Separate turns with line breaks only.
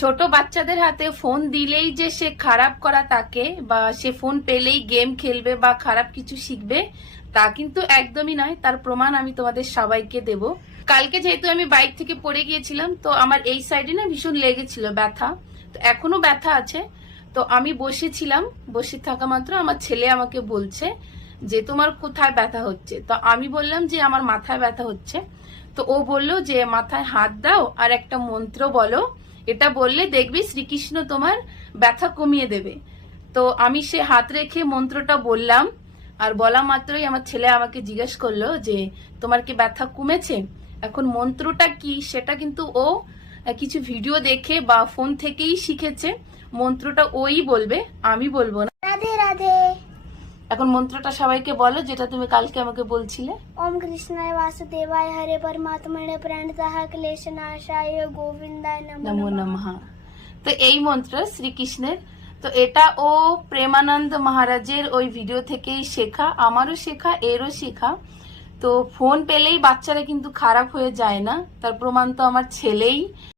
ছোট বাচ্চাদের হাতে ফোন দিলেই যে সে খারাপ করা তাকে বা সে ফোন পেলেই গেম খেলবে বা খারাপ কিছু শিখবে, তা কিন্তু একদমই নয়। তার প্রমাণ আমি তোমাদের সবাইকে দেব। কালকে যেহেতু আমি বাইক থেকে পড়ে গিয়েছিলাম, তো আমার এই সাইডে না ভীষণ লেগেছিল ব্যথা। তো এখনও ব্যথা আছে। তো আমি বসেছিলাম, বসে থাকা মাত্র আমার ছেলে আমাকে বলছে যে, তোমার কোথায় ব্যথা হচ্ছে? তো আমি বললাম যে, আমার মাথায় ব্যথা হচ্ছে। তো ও বলল যে, মাথায় হাত দাও আর একটা মন্ত্র বলো। এটা বললে দেখবি শ্রীকৃষ্ণ তোমার ব্যথা কমিয়ে দেবে। তো আমি সে হাত রেখে মন্ত্রটা বললাম, আর বলা মাত্রই আমার ছেলে আমাকে জিজ্ঞেস করল যে, তোমার কি ব্যথা কমেছে? এখন মন্ত্রটা কি সেটা কিন্তু ও কিছু ভিডিও দেখে বা ফোন থেকেই শিখেছে। মন্ত্রটা ওই বলবে, আমি বলব না।
রাধে রাধে।
এখন মন্ত্রটা সবাইকে বলো যেটা তুমি কালকে আমাকে বলছিলে।
ওম কৃষ্ণায় বাসুদেবায় হরে পরমাত্মনে প্রাণতাহ ক্লেশ নাশায় গোবিন্দায়
নমো নমঃ তো এই মন্ত্র শ্রীকৃষ্ণের। তো এটা ও প্রেমানন্দ মহারাজের ওই ভিডিও থেকেই শেখা আমারও শেখা এরও শেখা। তো ফোন পেলেই বাচ্চারা কিন্তু খারাপ হয়ে যায় না তার প্রমাণ তো আমার ছেলেই।